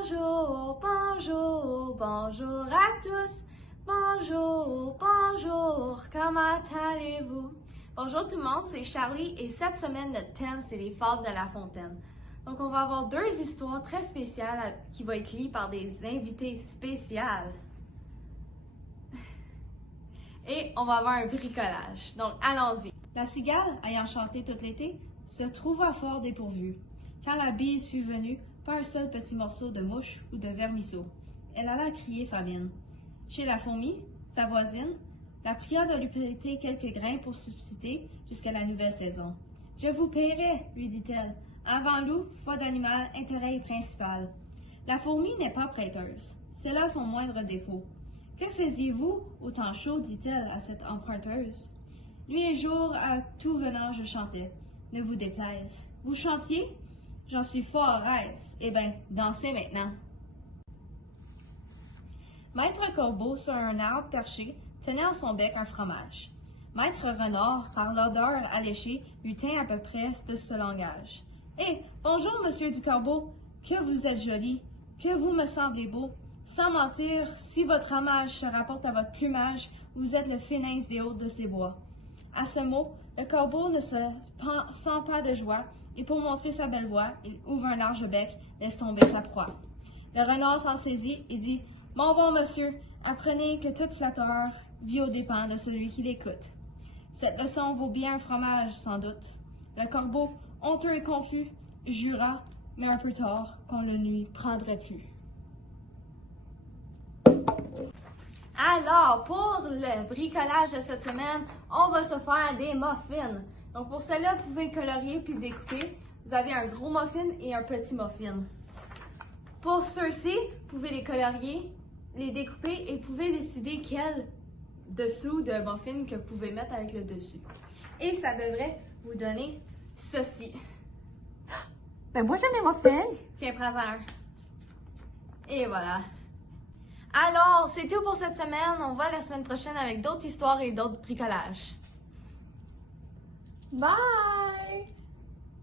Bonjour, bonjour, bonjour à tous. Bonjour, bonjour, comment allez-vous? Bonjour tout le monde, c'est Charlie et cette semaine, notre thème, c'est les fables de La Fontaine. Donc, on va avoir deux histoires très spéciales qui vont être liées par des invités spéciales. Et on va avoir un bricolage. Donc, allons-y. La cigale, ayant chanté tout l'été, se trouva fort dépourvue. Quand la bise fut venue, pas un seul petit morceau de mouche ou de vermisseau. Elle alla crier Fabienne. Chez la fourmi, sa voisine, la pria de lui prêter quelques grains pour subsister jusqu'à la nouvelle saison. « Je vous paierai, lui dit-elle. Avant loup, foi d'animal, intérêt principal. La fourmi n'est pas prêteuse. C'est là son moindre défaut. Que faisiez-vous au temps chaud, dit-elle à cette emprunteuse. Nuit et jour, à tout venant, je chantais. Ne vous déplaise. Vous chantiez? J'en suis fort aise. Eh bien, dansez maintenant. Maître Corbeau, sur un arbre perché, tenait en son bec un fromage. Maître Renard, par l'odeur alléchée, lui tint à peu près de ce langage. « Eh, bonjour, monsieur du Corbeau, que vous êtes joli, que vous me semblez beau. Sans mentir, si votre ramage se rapporte à votre plumage, vous êtes le phénix des hôtes de ces bois. » À ce mot, le corbeau ne se sent pas de joie, et pour montrer sa belle voix, il ouvre un large bec, laisse tomber sa proie. Le renard s'en saisit et dit « Mon bon monsieur, apprenez que toute flatteur vit aux dépens de celui qui l'écoute. Cette leçon vaut bien un fromage, sans doute. » Le corbeau, honteux et confus, jura, mais un peu tard, qu'on ne lui prendrait plus. Alors, pour le bricolage de cette semaine, on va se faire des muffins. Donc, pour cela, vous pouvez colorier puis découper. Vous avez un gros muffin et un petit muffin. Pour ceux-ci, vous pouvez les colorier, les découper et vous pouvez décider quel dessous de muffin que vous pouvez mettre avec le dessus. Et ça devrait vous donner ceci. Ben moi j'aime les muffins. Tiens, prends-en un. Et voilà. Alors, c'est tout pour cette semaine. On va la semaine prochaine avec d'autres histoires et d'autres bricolages. Bye!